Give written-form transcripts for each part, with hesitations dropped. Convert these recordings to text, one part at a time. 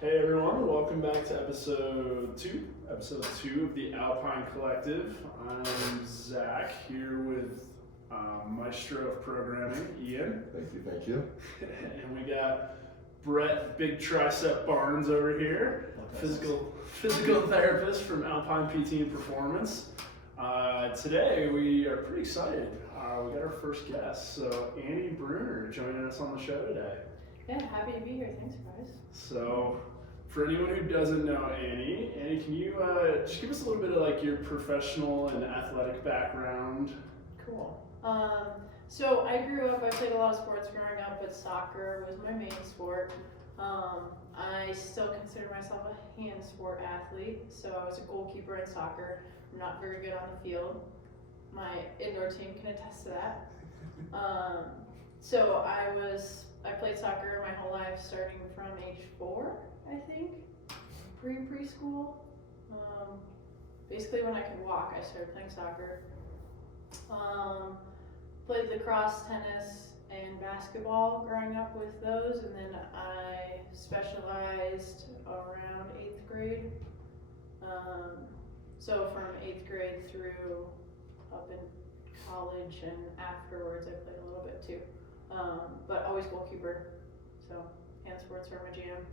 Hey everyone, welcome back to episode two of the Alpine Collective. I'm Zach here with Maestro of Programming, Ian. Thank you. And we got Brett Big Tricep Barnes over here, physical therapist from Alpine PT and Performance. Today we are pretty excited. We got our first guest, so Annie Bruner joining us on the show today. Yeah, happy to be here. Thanks, guys. So, for anyone who doesn't know Annie, can you just give us a little bit of like your professional and athletic background? Cool. So I grew up, I played a lot of sports growing up, but soccer was my main sport. I still consider myself a hand sport athlete, so I was a goalkeeper in soccer. I'm not very good on the field. My indoor team can attest to that. So I played soccer my whole life, starting from age 4, I think, preschool. Basically, when I could walk, I started playing soccer. Played lacrosse, tennis, and basketball growing up with those, and then I specialized around 8th grade. So from 8th grade through up in college and afterwards, I played a little bit too. But always goalkeeper, so hand sports are my jam.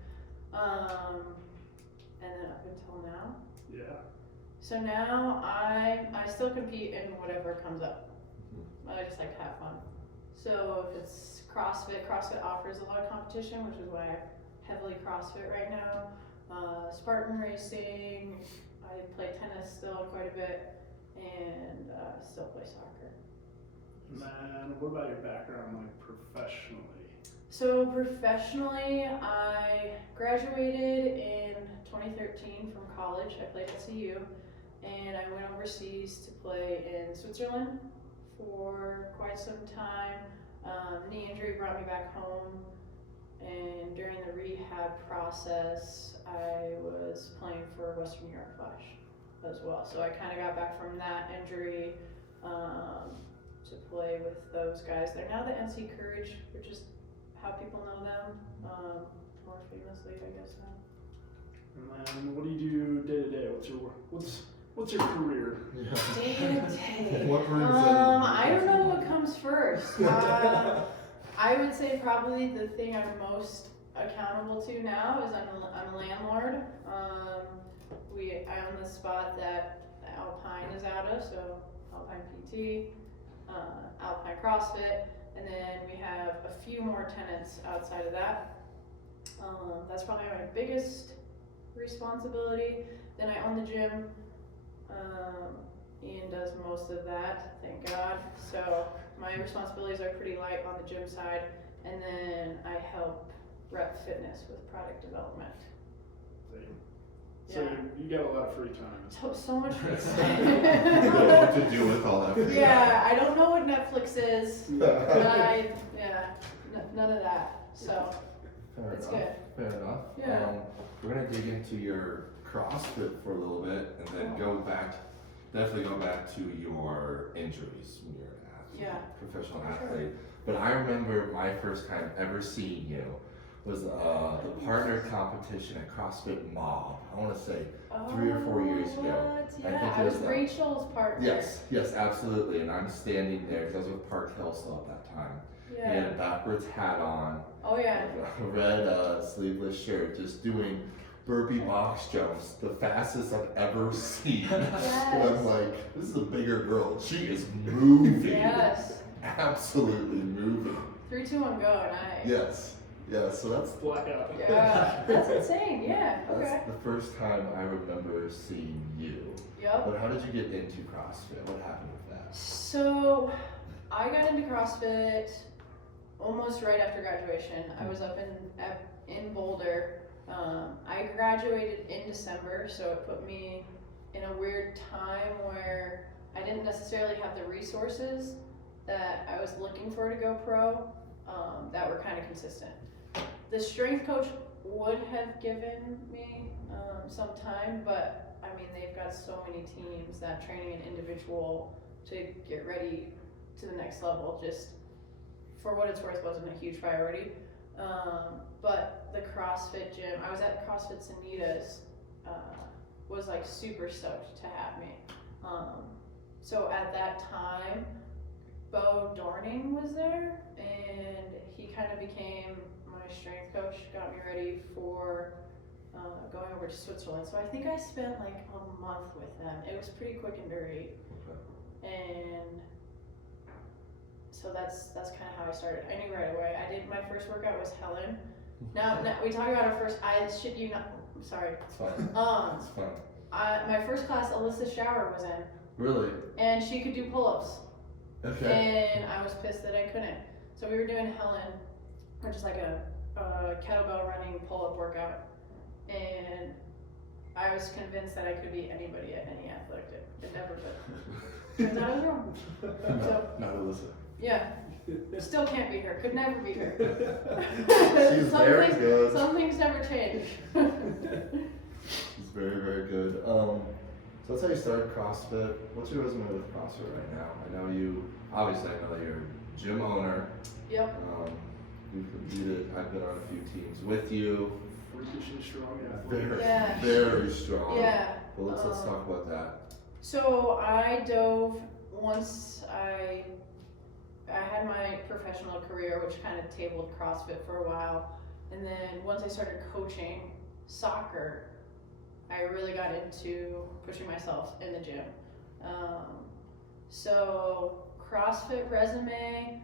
And then up until now. Yeah. So now I still compete in whatever comes up. I just like to have fun. So if it's CrossFit offers a lot of competition, which is why I heavily CrossFit right now. Spartan racing, I play tennis still quite a bit, and still play soccer. Man, what about your background, like professionally? So professionally, I graduated in 2013 from college. I played at CU, and I went overseas to play in Switzerland for quite some time. Knee injury brought me back home, and during the rehab process, I was playing for Western New York Flash as well. So I kind of got back from that injury to play with those guys. They're now the NC Courage, which is how people know them, more famously, I guess now. And what do you do day to day? What's your career? Day to day. What brings I don't know what comes first. I would say probably the thing I'm most accountable to now is I'm a landlord. I own the spot that Alpine is out of, so Alpine PT, Alpine CrossFit, and then we have a few more tenants outside of that. That's probably my biggest responsibility. Then I own the gym. Ian does most of that, thank God. So my responsibilities are pretty light on the gym side, and then I help Rep Fitness with product development. So you got a lot of free time. So much free You don't know what to do with all that free time. Yeah, I don't know what Netflix is, but none of that. So it's good. Fair enough. Yeah. We're gonna dig into your CrossFit for a little bit, and then definitely go back to your injuries when you're an athlete, professional athlete. But I remember my first time ever seeing you was the partner competition at CrossFit Mob. I want to say 3 or 4 years ago. Yeah, I was Rachel's partner. Yes, absolutely. And I'm standing there because I was with Park Hill still at that time. Yeah. He had a backwards hat on. Oh yeah. A red sleeveless shirt, just doing burpee box jumps, the fastest I've ever seen. Yes. And I'm like, this is a bigger girl. She is moving. Yes. Absolutely moving. 3, 2, 1, go, and I. Yes. Yeah, so that's Blackout. Yeah, that's insane. Yeah. Okay. That's the first time I remember seeing you. Yep. But how did you get into CrossFit? What happened with that? So I got into CrossFit almost right after graduation. I was up in Boulder. I graduated in December, so it put me in a weird time where I didn't necessarily have the resources that I was looking for to go pro that were kind of consistent. The strength coach would have given me some time, but I mean, they've got so many teams that training an individual to get ready to the next level, just for what it's worth, wasn't a huge priority. But the CrossFit gym, I was at CrossFit's Anita's, was like super stoked to have me. So at that time, Bo Dorning was there, and he kind of became my strength coach, got me ready for going over to Switzerland. So I think I spent like a month with them. It was pretty quick and dirty. And so that's kind of how I started. I knew right away. My first workout was Helen. Now we talk about our first. I shit you not. I'm sorry. It's fine. It's fine. My first class, Alyssa Shower was in. Really? And she could do pull-ups. Okay. And I was pissed that I couldn't. So we were doing Helen, which is like a kettlebell running pull-up workout. And I was convinced that I could beat anybody at any athletic endeavor, but turns out I was wrong. So, Not Alyssa. yeah. Still can't beat her. Could never beat her. She's very good. Some things never change. She's very, very good. So that's how you started CrossFit. What's your resume with CrossFit right now? I know I know that you're a gym owner. Yep. You've competed, I've been on a few teams with you. Freakishly strong athlete. Very strong. Yeah. Well, let's talk about that. So I dove once I had my professional career, which kind of tabled CrossFit for a while. And then once I started coaching soccer, I really got into pushing myself in the gym. So CrossFit resume,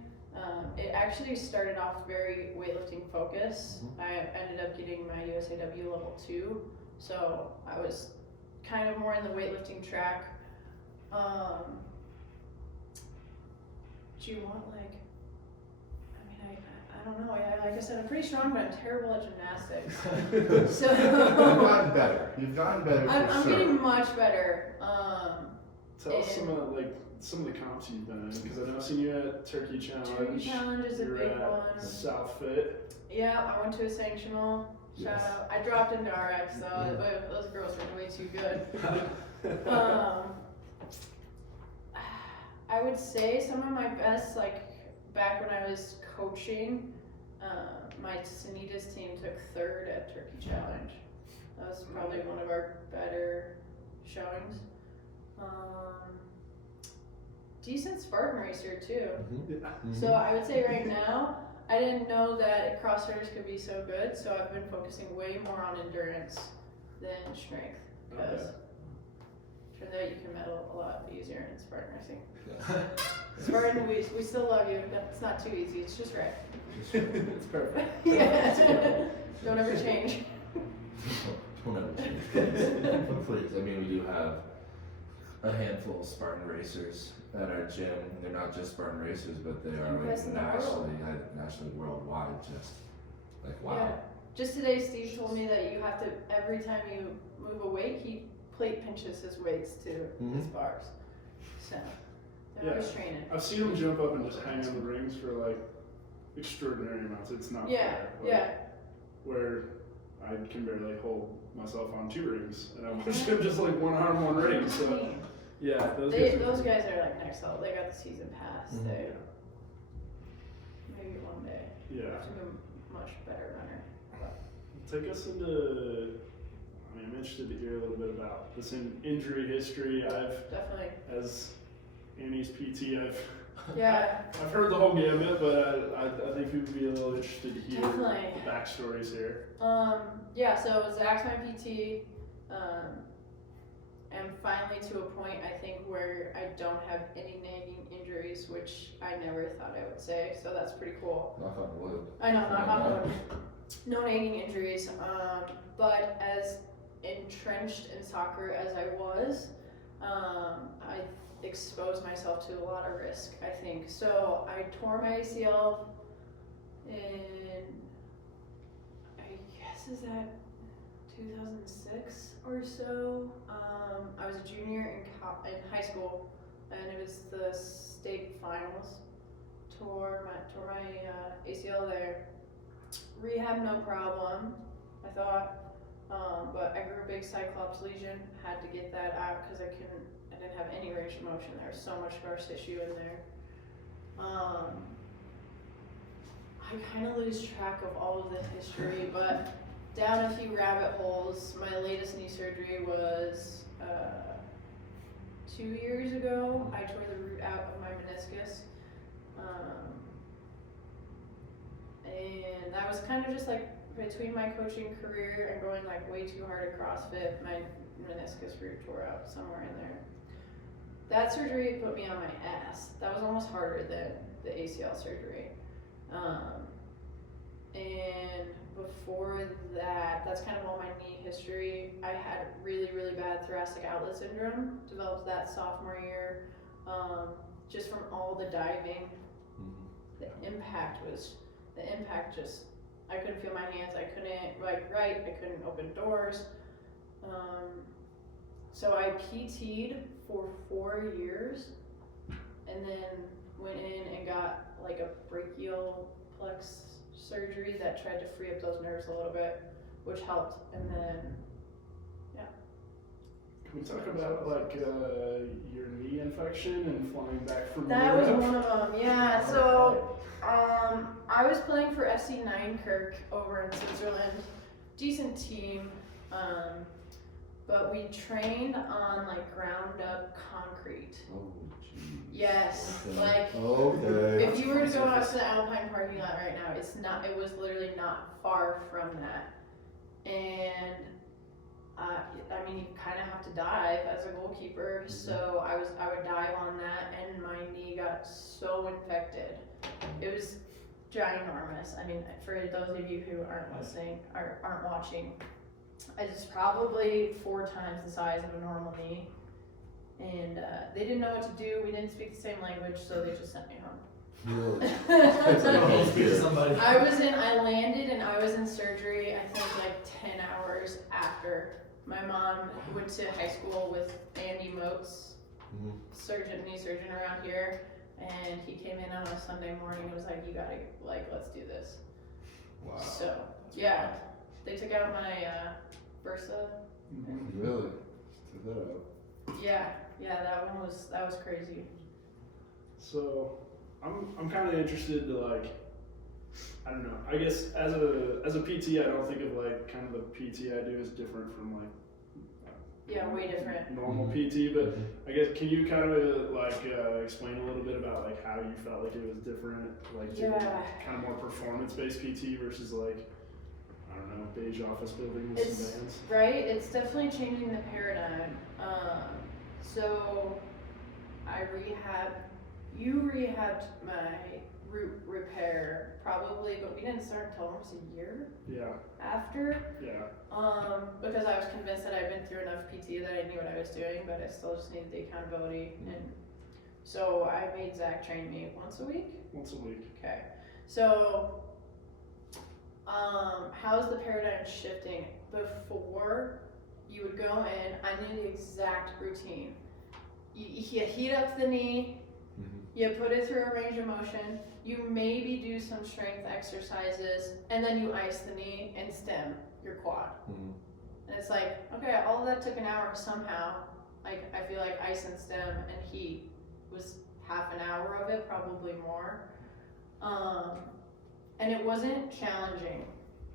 it actually started off very weightlifting focused. I ended up getting my USAW level 2, so I was kind of more in the weightlifting track. Do you want I don't know. Like I said, I'm pretty strong, but I'm terrible at gymnastics. So You've gotten better. You've gotten better. I'm sure. getting much better. Tell us some of the comps you've been in, because I know I've seen you at Turkey Challenge. Turkey Challenge is a You're big at one. South Fit. Yeah, I went to a sanctional. Shout Yes. out. I dropped into RX though. Those girls were way too good. I would say some of my best, like back when I was coaching, my Sanitas team took 3rd at Turkey Challenge. That was probably one of our better showings. Decent Spartan racer too. So I would say right now, I didn't know that CrossFitters could be so good, so I've been focusing way more on endurance than strength, because turns out you can medal a lot easier in Spartan racing. Spartan, we still love you. It's not too easy. It's just right. It's perfect. Yeah. Don't ever change. Don't ever change. Please. I mean, we do have a handful of Spartan racers at our gym. They're not just Spartan racers, but they are like nationally worldwide. Just like wow. Yeah. Just today, Steve told me that you have to, every time you move a weight, he plate pinches his weights to his bars. So they're always training. I've seen him jump up and just hang on the rings for like extraordinary amounts. It's not fair. Where I can barely hold myself on 2 rings, and I watched him just like one arm, one ring. So yeah, those guys are like next level. They got the season pass. They maybe one day. Yeah. Have to be a much better runner. Take us into. I'm interested to hear a little bit about this injury history. Definitely. As Annie's PT, I've heard the whole gamut, but I think we'd be a little interested to hear the backstories here. So Zach's my PT. I'm finally to a point, I think, where I don't have any nagging injuries, which I never thought I would say, so that's pretty cool. Knock on wood. I know, knock on wood. No nagging injuries, but as entrenched in soccer as I was, I exposed myself to a lot of risk, I think. So I tore my ACL in, I guess, is that 2006 or so? I was a junior in high school, and it was the state finals. Tore my ACL there. Rehab, no problem, I thought. But I grew a big cyclops lesion, had to get that out because I didn't have any range of motion. There was so much scar tissue in there. I kind of lose track of all of the history, but down a few rabbit holes, my latest knee surgery was 2 years ago. I tore the root out of my meniscus. And that was kind of just like between my coaching career and going like way too hard at CrossFit, my meniscus root tore out somewhere in there. That surgery put me on my ass. That was almost harder than the ACL surgery. And before that, that's kind of all my knee history. I had really, really bad thoracic outlet syndrome, developed that sophomore year, just from all the diving. The impact just, I couldn't feel my hands, I couldn't write, I couldn't open doors. So I PT'd for 4 years and then went in and got like a brachial plex surgery that tried to free up those nerves a little bit, which helped. And then, yeah. Can we talk about like your knee infection and flying back from That Europe? was one of them, yeah. So I was playing for FC Kirk over in Switzerland. Decent team, but we trained on like ground up concrete. Oh, geez. Yes, Okay. like Okay. if you were to go out to the Alpine parking lot right now, it was literally not far from that. And I mean, you kind of have to dive as a goalkeeper, so I would dive on that, and my knee got so infected. It was ginormous. I mean, for those of you who aren't listening or aren't watching, it's probably 4 times the size of a normal knee. And they didn't know what to do. We didn't speak the same language, so they just sent me home. Really? I landed and I was in surgery, I think like 10 hours after. My mom went to high school with Andy Moats, knee surgeon around here, and he came in on a Sunday morning and was like, you gotta, like, let's do this. Wow. So, yeah, they took out my Versa. Really? Just took that out. Yeah, that was crazy. So I'm kind of interested to like, I don't know, I guess as a PT, I don't think of like kind of the PT I do is different from like Way different. normal PT, but I guess can you kind of like explain a little bit about like how you felt like it was different, like kind of more performance based PT versus like, I don't know, beige office building with some bands? Right, it's definitely changing the paradigm. So you rehabbed my root repair probably, but we didn't start until almost a year after. Because I was convinced that I'd been through enough PT that I knew what I was doing, but I still just needed the accountability. And so I made Zach train me once a week. Okay. So how's the paradigm shifting? Before, you would go in, I knew the exact routine. You heat up the knee, you put it through a range of motion, you maybe do some strength exercises, and then you ice the knee and stem your quad. And it's like, okay, all of that took an hour somehow. Like, I feel like ice and stem and heat was half an hour of it, probably more. And it wasn't challenging.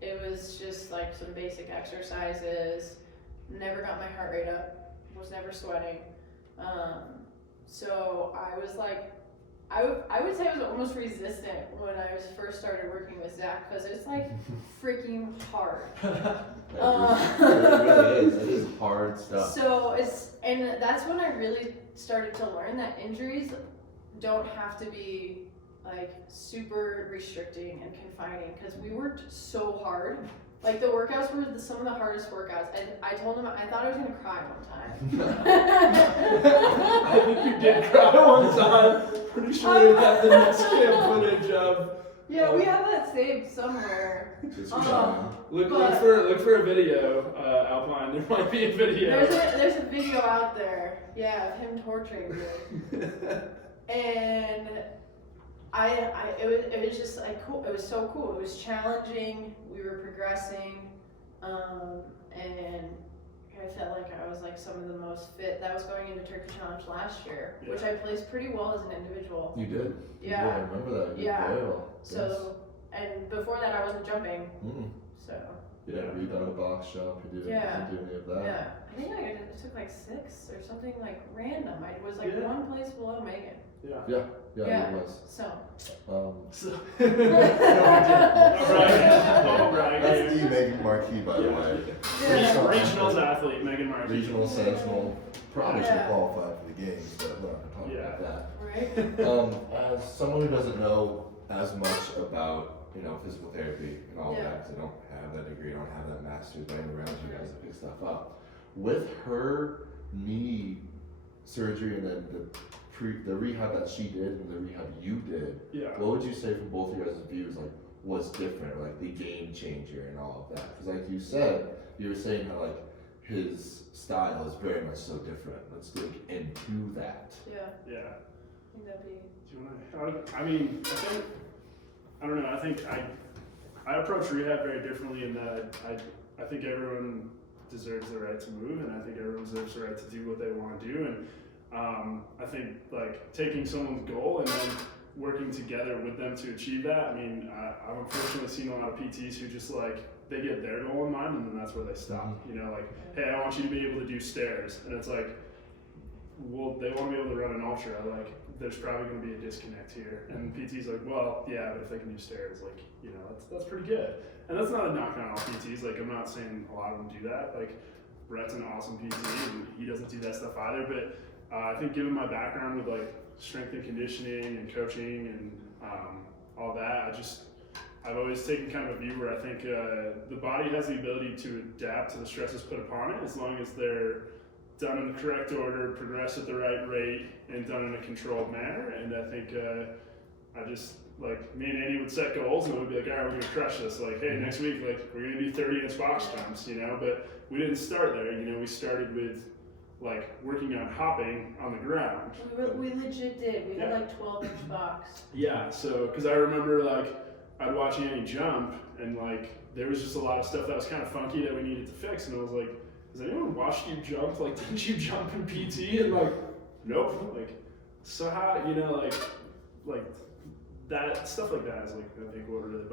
It was just like some basic exercises. Never got my heart rate up, was never sweating. So I was like, I would say I was almost resistant when I first started working with Zach, because it's like freaking hard. It is hard stuff. So and that's when I really started to learn that injuries don't have to be like super restricting and confining, because we worked so hard. Like, the workouts were some of the hardest workouts, and I told him I thought I was gonna cry one time. I think you did cry one time. Pretty sure we have the next camp footage of. Yeah, we have that saved somewhere. Look for a video, Alpine. There might be a video. There's a video out there, of him torturing me. And it was just like cool. It was so cool. It was challenging. We were progressing, and I felt like I was like some of the most fit. That was going into Turkey Challenge last year, which I placed pretty well as an individual. You did. Yeah. I remember that. You did well. So, And before that, I wasn't jumping, so. Yeah, you done a box jump, you didn't do any of that. Yeah, I think I took like 6 or something like random. I was like one place below Megan. Yeah, it was. So. That's the Megan Marquis, by the way. Regionals athlete, Megan Marquis. Regional Sentinel. Probably should qualify for the games, but we're not going to talk about that. Right. As someone who doesn't know as much about, physical therapy and all that, because I don't have that degree, I don't have that master's laying around you guys to pick stuff up. With her knee surgery and then the rehab that she did and the rehab you did, what would you say from both of your guys' views, like, was different, or like the game changer and all of that? Because like you said, you were saying how like his style is very much so different. Let's dig into that. Yeah. I think that'd be. Do you want to? I don't know. I think I approach rehab very differently in that I think everyone deserves the right to move, and I think everyone deserves the right to do what they want to do. And I think like taking someone's goal and then working together with them to achieve that. I mean, I've unfortunately seen a lot of PTs who just like they get their goal in mind and then that's where they stop. Like, hey, I want you to be able to do stairs, and it's like, well, they want to be able to run an ultra. Like, there's probably going to be a disconnect here. And PT's like, well, yeah, but if they can do stairs, like, that's pretty good. And that's not a knock on all PTs. Like, I'm not saying a lot of them do that. Like, Brett's an awesome PT, and he doesn't do that stuff either. But I think given my background with like strength and conditioning and coaching and all that, I've always taken kind of a view where I think the body has the ability to adapt to the stresses put upon it as long as they're done in the correct order, progress at the right rate, and done in a controlled manner. And I think me and Andy would set goals and we'd be like, all right, we're gonna crush this. Like, hey, next week, like, we're gonna do 30-inch box jumps, but we didn't start there. We started with like working on hopping on the ground. We legit did. We did like 12-inch box. Yeah, so because I remember like I'd watch Andy jump and like there was just a lot of stuff that was kind of funky that we needed to fix, and I was like, has anyone watched you jump? Like, didn't you jump in PT? And like, nope. Like, so how, like that stuff like that is like I think what really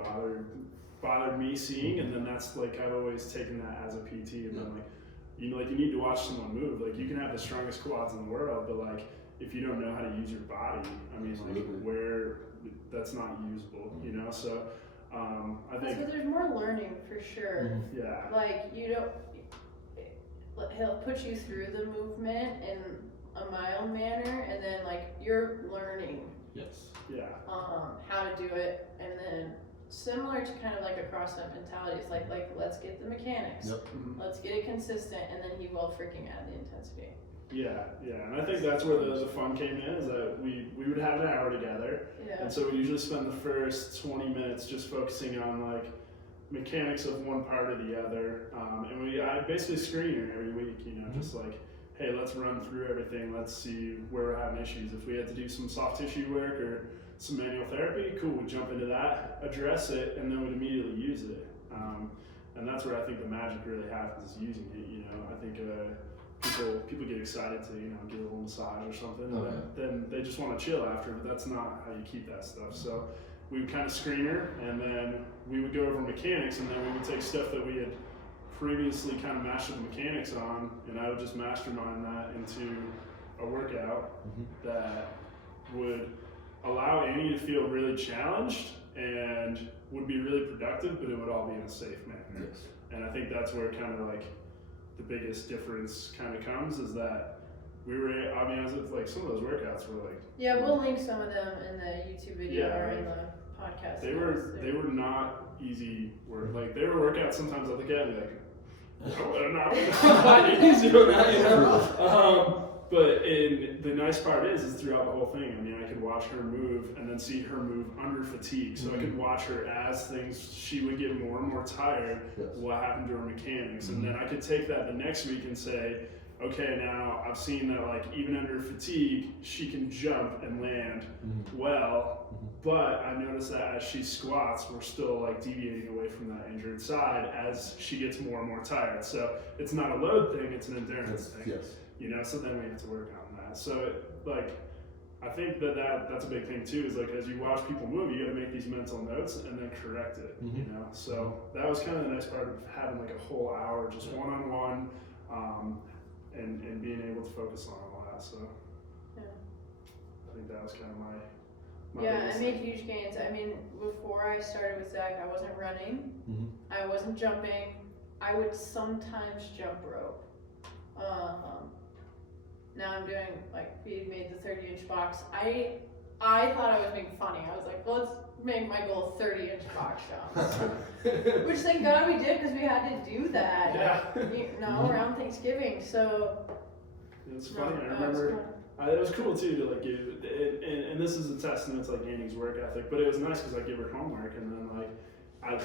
bothered me seeing, and then that's like I've always taken that as a PT and been like, you need to watch someone move. Like, you can have the strongest quads in the world, but like if you don't know how to use your body, I mean, like where that's not usable, So I think so there's more learning for sure. Yeah. Like he'll put you through the movement in a mild manner, and then like you're learning. Yes. Yeah. How to do it, and then similar to kind of like a CrossFit mentality, it's like let's get the mechanics, let's get it consistent, and then he will freaking add the intensity. Yeah, and I think that's where the fun came in, is that we would have an hour together, and so we usually spend the first 20 minutes just focusing on like mechanics of one part or the other, and I basically screen her every week, just like, hey, let's run through everything, let's see where we're having issues. If we had to do some soft tissue work or some manual therapy, cool, we jump into that, address it, and then we'd immediately use it. And that's where I think the magic really happens, is using it. I think people get excited to get a little massage or something, and then they just want to chill after, but that's not how you keep that stuff. So we would kind of screen her, and then we would go over mechanics, and then we would take stuff that we had previously kind of mastered the mechanics on, and I would just mastermind that into a workout that would allow Annie to feel really challenged and would be really productive, but it would all be in a safe manner. Yes. And I think that's where kind of like the biggest difference kind of comes, is that like some of those workouts were like, we'll link some of them in the YouTube video or in the podcast. They were not easy work. Like, they were workouts sometimes I look at and be like, not easy on that, but the nice part is throughout the whole thing, I mean, I could watch her move and then see her move under fatigue. So I could watch her as she would get more and more tired, what happened to her mechanics. And then I could take that the next week and say, okay, now I've seen that like even under fatigue, she can jump and land well, but I noticed that as she squats, we're still like deviating away from that injured side as she gets more and more tired. So it's not a load thing, it's an endurance thing. Yes. So then we have to work on that. So I think that's a big thing too, is like as you watch people move, you got to make these mental notes and then correct it, you know? So that was kind of the nice part of having like a whole hour just one-on-one, and being able to focus on all that. So I think that was kind of my I made huge gains. I mean, before I started with Zach, I wasn't running, I wasn't jumping. I would sometimes jump rope. Now I'm doing, like, we made the 30-inch box. I thought I was being funny. I was like, well, let's make my goal 30-inch box jumps. Which thank God we did, because we had to do that, around Thanksgiving. So it's funny. I remember it was cool too to like give, and this is a testament to like Annie's work ethic. But it was nice because I give her homework, and then like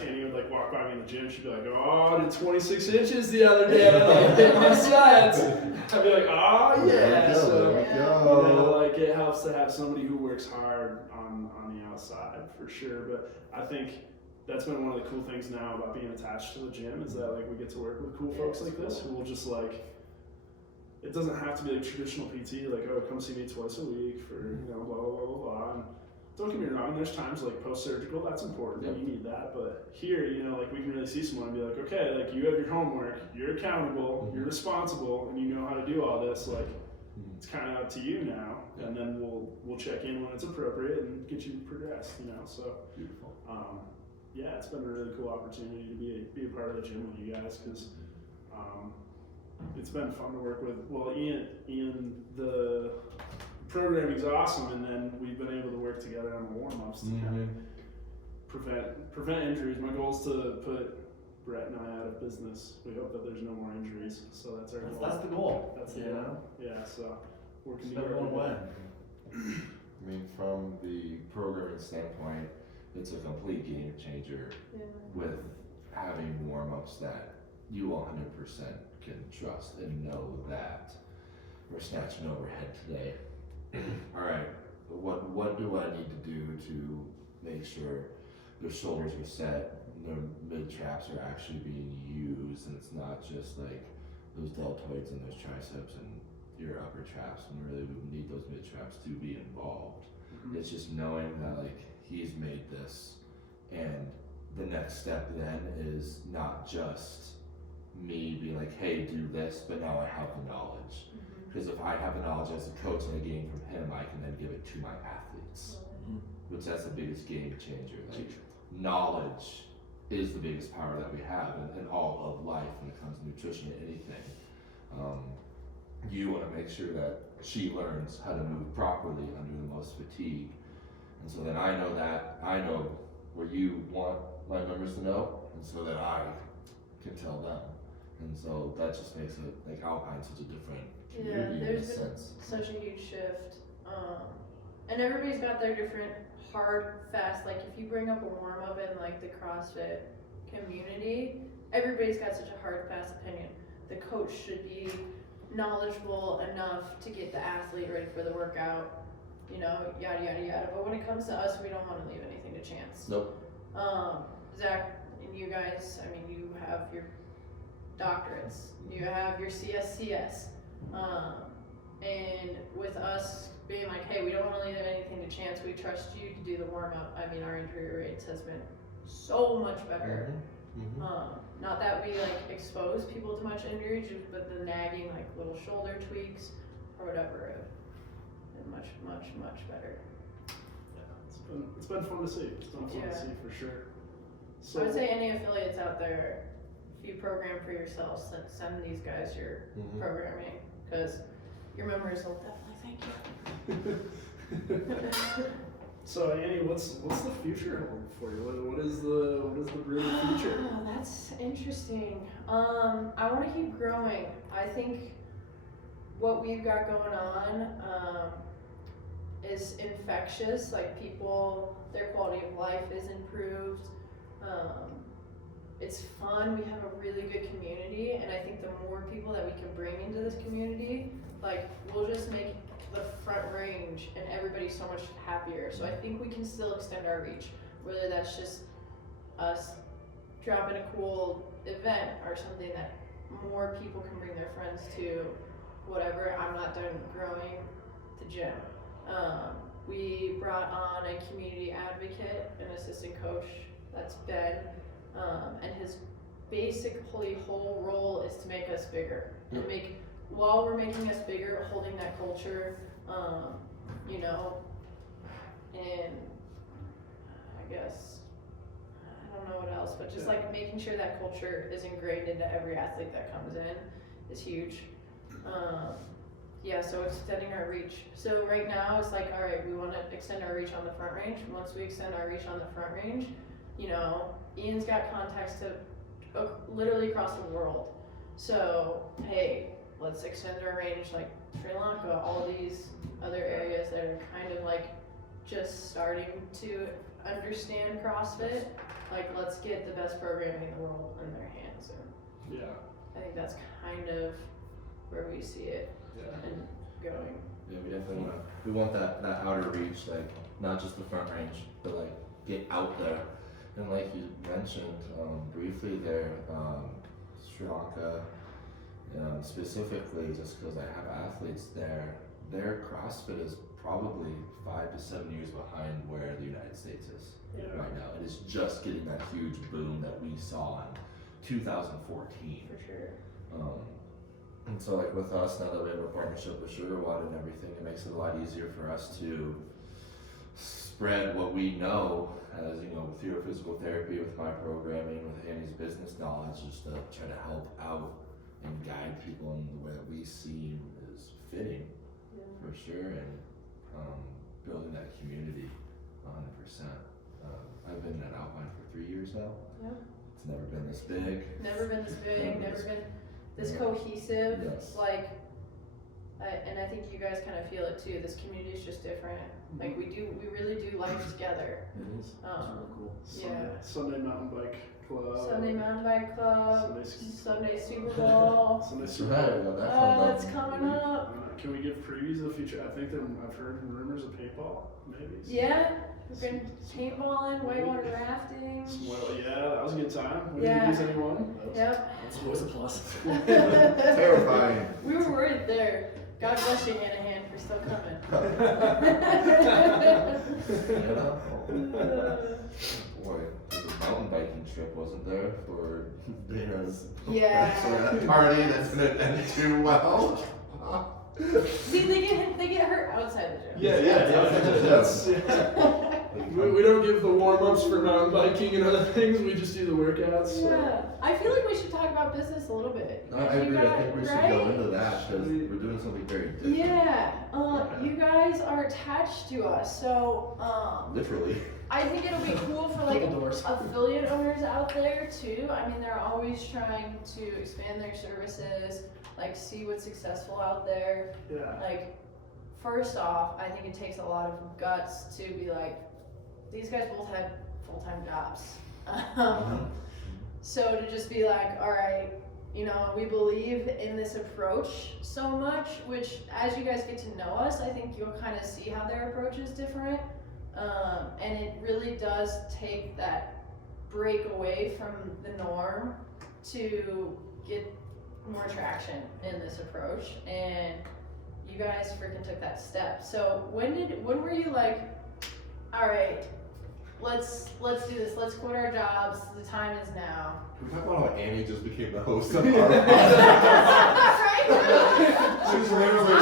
Annie would like walk by me in the gym. She'd be like, "Oh, I did 26 inches the other day. I did my sets." I'd be like, "Oh yeah." So like it helps to have somebody who works hard on the outside for sure. But I think that's been one of the cool things now about being attached to the gym, is that like we get to work with cool folks like this who will just like, it doesn't have to be like traditional PT, like, oh, come see me twice a week for, blah, blah, blah, blah, blah. And don't get me wrong, there's times like post-surgical, that's important, you need that. But here, like we can really see someone and be like, okay, like you have your homework, you're accountable, you're responsible, and you know how to do all this. Like, it's kind of up to you now. And then we'll check in when it's appropriate and get you progressed, So, beautiful. It's been a really cool opportunity to be a part of the gym with you guys, because it's been fun to work with. Well, Ian, the programming's awesome, and then we've been able to work together on the warm-ups to kind of prevent injuries. My goal is to put Brett and I out of business. We hope that there's no more injuries, so that's our goal. That's the goal. That's so working together. I mean, from the programming standpoint, it's a complete game changer with having warm-ups that you 100% can trust and know that we're snatching overhead today. All right, what do I need to do to make sure their shoulders are set, their mid traps are actually being used, and it's not just like those deltoids and those triceps and your upper traps, and really we need those mid traps to be involved. It's just knowing that like he's made this, and the next step then is not just me being like, hey, do this, but now I have the knowledge. Because if I have the knowledge as a coach and I gain from him, I can then give it to my athletes, which that's the biggest game changer. Like, knowledge is the biggest power that we have in all of life when it comes to nutrition and anything. You want to make sure that she learns how to move properly under the most fatigue. And so then I know where you want my members to know, and so that I can tell them. And so that just makes it, like, Alpine such a different community in a there's been sense. such a huge shift. And everybody's got their different hard, fast, like if you bring up a warm up in like the CrossFit community, everybody's got such a hard, fast opinion. The coach should be knowledgeable enough to get the athlete ready for the workout, yada, yada, yada. But when it comes to us, we don't want to leave anything to chance. Nope. Zach, and you guys, I mean, you have your doctorates, you have your CSCS, and with us being like, hey, we don't want to leave anything to chance, we trust you to do the warm-up. I mean, our injury rates has been so much better. Not that we like expose people to much injury, but the nagging, like little shoulder tweaks or whatever, and much, much, much better. Yeah, it's been fun to see. It's been fun to see for sure. So I would say any affiliates out there, if you program for yourselves, send these guys your programming, because your members will definitely thank you. So Annie, what's the future hold for you? What is the real future? Oh, that's interesting. I want to keep growing. I think what we've got going on is infectious. Like people, their quality of life is improved. It's fun. We have a really good community, and I think the more people that we can bring into this community, like we'll just make the front range and everybody's so much happier. So I think we can still extend our reach, whether that's just us dropping a cool event or something that more people can bring their friends to, whatever. I'm not done growing the gym. We brought on a community advocate, an assistant coach, that's Ben, and his basically whole role is to make us bigger. And while we're making us bigger, holding that culture, you know, and I guess, I don't know what else, but just like making sure that culture is ingrained into every athlete that comes in is huge. Yeah, so extending our reach. So right now it's like, all right, we want to extend our reach on the front range. Once we extend our reach on the front range, you know, Ian's got contacts to literally across the world. So, hey, let's extend our range, like Sri Lanka, all these other areas that are kind of like just starting to understand CrossFit. Like, let's get the best programming in the world in their hands. And Yeah. I think that's kind of where we see it and going. Yeah, we definitely want that outer reach, like not just the front range, but like get out there. And like you mentioned briefly there, Sri Lanka, specifically just because I have athletes there, their CrossFit is probably 5 to 7 years behind where the United States is right now. It is just getting that huge boom that we saw in 2014. For sure. And so like with us, now that we have a partnership with Sugarwater and everything, it makes it a lot easier for us to spread what we know as, you know, with your physical therapy, with my programming, with Annie's business knowledge, just to try to help out and guide people in the way that we see is fitting for sure, and building that community 100%. I've been at Alpine for 3 years now. Yeah. It's never been this big. Never been this big, never been this cohesive. Yes. Like, and I think you guys kind of feel it too. This community is just different. Like we really do life together. It is. It's really cool. Sunday mountain bike club. Sunday mountain bike club. Sunday Super Bowl. Sunday Super Right, Bowl. That's coming up. Can we give previews of the future? I think I've heard rumors of paintball, maybe. Yeah, we've been paintballing, whitewater rafting. Well, yeah, that was a good time. We Yeah. didn't lose anyone. Yep. That's always a plus. Terrifying. We were worried there. God bless you, Anahan, for still coming. Boy, there's a mountain biking trip, wasn't there, for Dana's Yeah. party that didn't end too well? See, they get hurt outside the gym. Yeah. We don't give the warm-ups for mountain biking and other things, we just do the workouts. So. Yeah. I feel like we should talk about business a little bit. No, I agree. I think we should go into that because we're doing something very different. Yeah. You guys are attached to us, so Literally. I think it'll be cool for like Couple doors. affiliate owners out there too. I mean, they're always trying to expand their services, like see what's successful out there. Yeah. Like, first off, I think it takes a lot of guts to be like, these guys both had full-time jobs. So to just be like, all right, you know, we believe in this approach so much, which as you guys get to know us, I think you'll kind of see how their approach is different. And it really does take that break away from the norm to get more traction in this approach. And you guys freaking took that step. So when were you like, all right, let's do this. Let's quit our jobs. The time is now. Can we talk about how Annie just became the host of our podcast? Right? She's literally I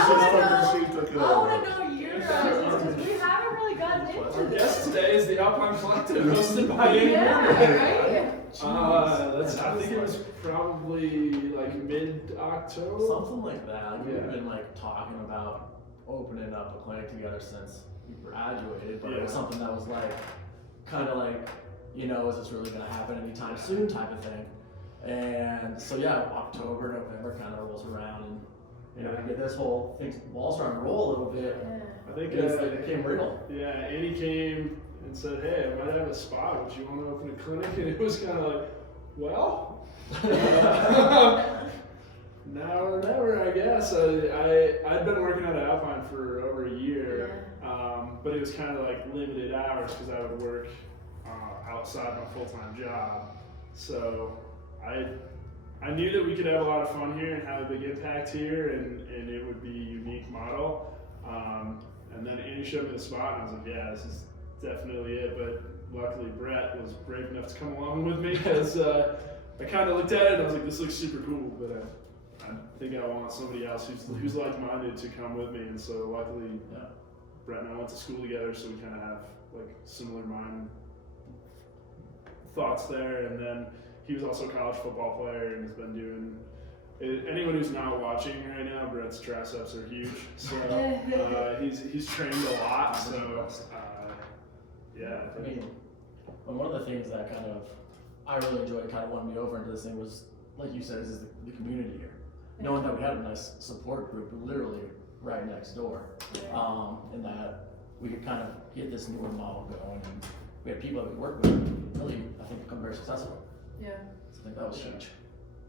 took it I over. want to know your guys' because we haven't really gotten into Our this. guest today is the Alpine Collective, hosted by Annie. Yeah, right? I think it was probably like mid-October. Something like that. Like, Yeah. We've been like talking about opening up a clinic together since we graduated, but it was Yeah. something that was like, kind of like, you know, is this really gonna happen anytime soon type of thing. And so yeah, October, November kind of rolls around, and you know, we get this whole thing, ball starting to roll a little bit. Yeah. I think It became real. Yeah, Annie came and said, "Hey, I might have a spot. Would you want to open a clinic?" And it was kind of like, "Well, now or never, I guess." I'd been working at Alpine for over a year, but it was kind of like limited hours because I would work outside my full-time job. So I knew that we could have a lot of fun here and have a big impact here, and it would be a unique model. And then Andy showed me the spot, and I was like, yeah, this is definitely it. But luckily, Brett was brave enough to come along with me because I kind of looked at it and I was like, this looks super cool, but I think I want somebody else who's like-minded to come with me. And so luckily, Brett and I went to school together, so we kind of have like similar mind thoughts there. And then he was also a college football player and has been doing. Anyone who's not watching right now, Brett's triceps are huge. So he's trained a lot. So yeah. I mean, one of the things that kind of I really enjoyed, kind of won me over into this thing was, like you said, is the community here. Knowing that we had a nice support group literally right next door, and that we could kind of get this newer model going, and we had people that we worked with really, I think, become very successful. Yeah. So I think that was huge.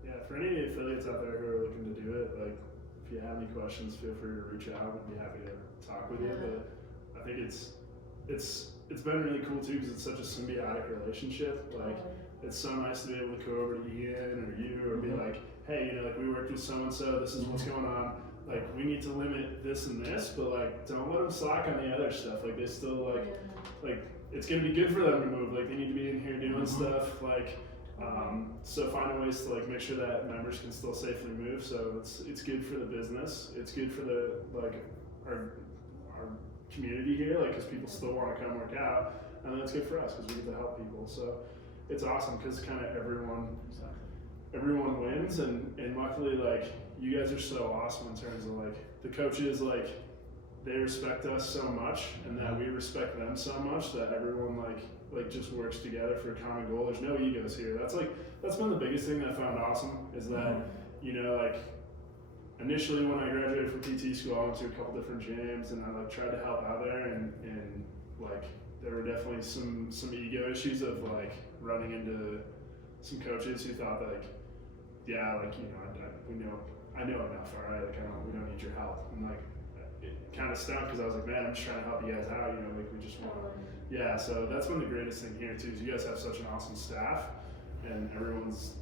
Yeah, for any affiliates out there who are looking to do it, like, if you have any questions, feel free to reach out. I'd be happy to talk with you. But I think it's been really cool too because it's such a symbiotic relationship. Like, it's so nice to be able to go over to Ian or you or be like, hey, you know, like we worked with so and so. This is what's going on. Like, we need to limit this and this, but like, don't let them slack on the other stuff. Like, they still like it's gonna be good for them to move. Like, they need to be in here doing stuff. Like. So finding ways to like make sure that members can still safely move. So it's good for the business. It's good for the our community here, like because people still want to come work out, and then it's good for us because we get to help people. So it's awesome because kind of everyone wins, and luckily like you guys are so awesome in terms of like the coaches, like they respect us so much, and that we respect them so much that everyone like just works together for a common goal. There's no egos here. That's been the biggest thing that I found awesome is that, you know, like initially when I graduated from PT school, I went to a couple different gyms and I like tried to help out there and like there were definitely some ego issues of like running into some coaches who thought that like, yeah, like, you know, I know enough, all right, like we don't need your help. And like, it kind of stunk because I was like, man, I'm just trying to help you guys out, you know, like we just want to. Yeah, so that's been the greatest thing here too, is you guys have such an awesome staff, and everyone's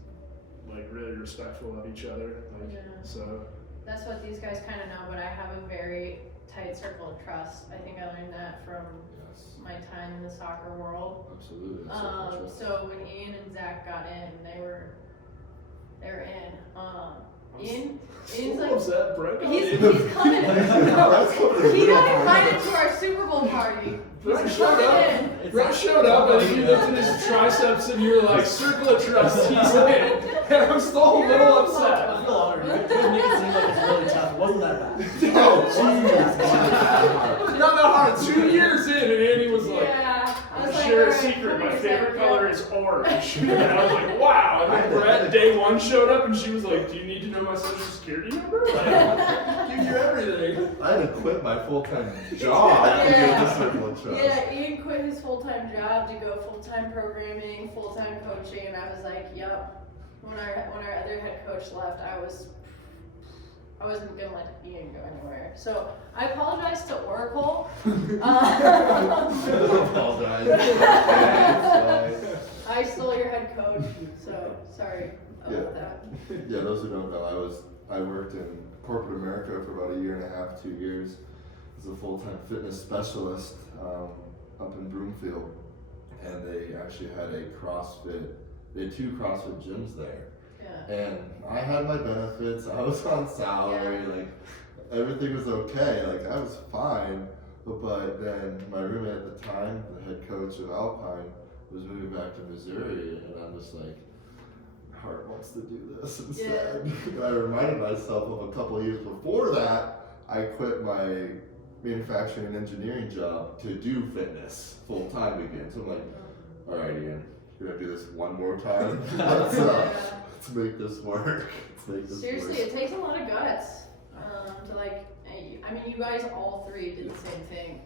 like really respectful of each other. Like, so. That's what these guys kind of know, but I have a very tight circle of trust. I think I learned that from my time in the soccer world. Absolutely. So when Ian and Zach got in, they're in. Ian's like, upset, Brett. He's coming. He got invited to our Super Bowl party. Brett showed up and he lifted his triceps and you were like, circle of trust, he's in. And I'm still a little upset. I feel honored. You make it seem like it's really tough. It wasn't that bad. No, not that hard. 2 years in and Andy was like, share a secret, my favorite color is orange. And I was like, wow. And then Brett, day one, showed up and she was like, do you need to know my social security number? Like, give you everything. I had to quit my full-time job to get the circle of trust. Yeah, Ian quit his full-time job to go full-time programming, full-time coaching, and I was like, yep. When our other head coach left, I wasn't gonna let Ian go anywhere. So I apologize to Oracle. I stole your head coach, so sorry about that. Yeah, those who don't know, I worked in corporate America for about 1.5 years, 2 years as a full-time fitness specialist up in Broomfield, and they actually had a CrossFit. They had 2 CrossFit gyms there. Yeah. And I had my benefits, I was on salary, like everything was okay, like I was fine. But then my roommate at the time, the head coach of Alpine, was moving back to Missouri, and I'm just like, my heart wants to do this instead. Yeah. I reminded myself of a couple of years before that, I quit my manufacturing and engineering job to do fitness full time again. So I'm like, all right, Ian, we're gonna do this one more time. Let's make this work. Seriously, it takes a lot of guts to like. I mean, you guys all 3 did the same thing.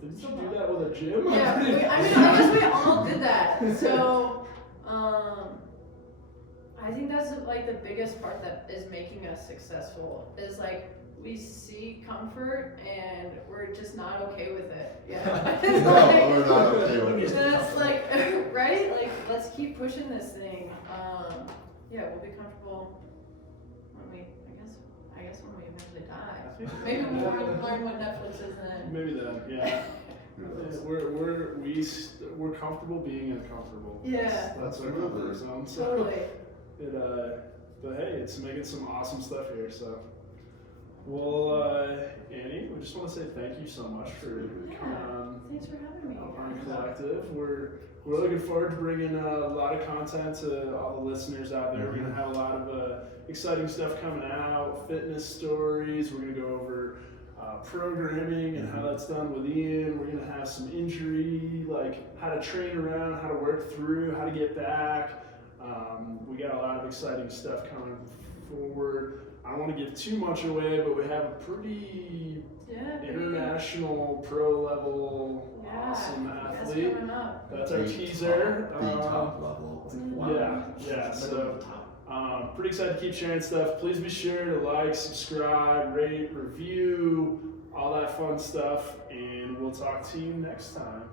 Didn't you do that with a gym? Yeah, I guess we all did that. So, I think that's like the biggest part that is making us successful is like we see comfort and we're just not okay with it. Yeah. We're not okay with it. It's like, right? Like, let's keep pushing this thing. Yeah, we'll be comfortable when we, I I guess when we eventually I die. think Maybe we'll learn what Netflix is then. maybe then, yeah. We're comfortable being uncomfortable. Yeah. That's our comfort zone. So Totally. but hey, it's making some awesome stuff here. So, well, Annie, we just want to say thank you so much for coming on Thanks for having me. Alpine Collective. We're looking forward to bringing a lot of content to all the listeners out there. We're gonna have a lot of exciting stuff coming out, fitness stories. We're gonna go over programming and how that's done with Ian. We're gonna have some injury, like how to train around, how to work through, how to get back. We got a lot of exciting stuff coming forward. I don't want to give too much away, but we have a pretty international pro level awesome athlete. That's coming up. That's our teaser. The top level. Yeah. So pretty excited to keep sharing stuff. Please be sure to like, subscribe, rate, review, all that fun stuff, and we'll talk to you next time.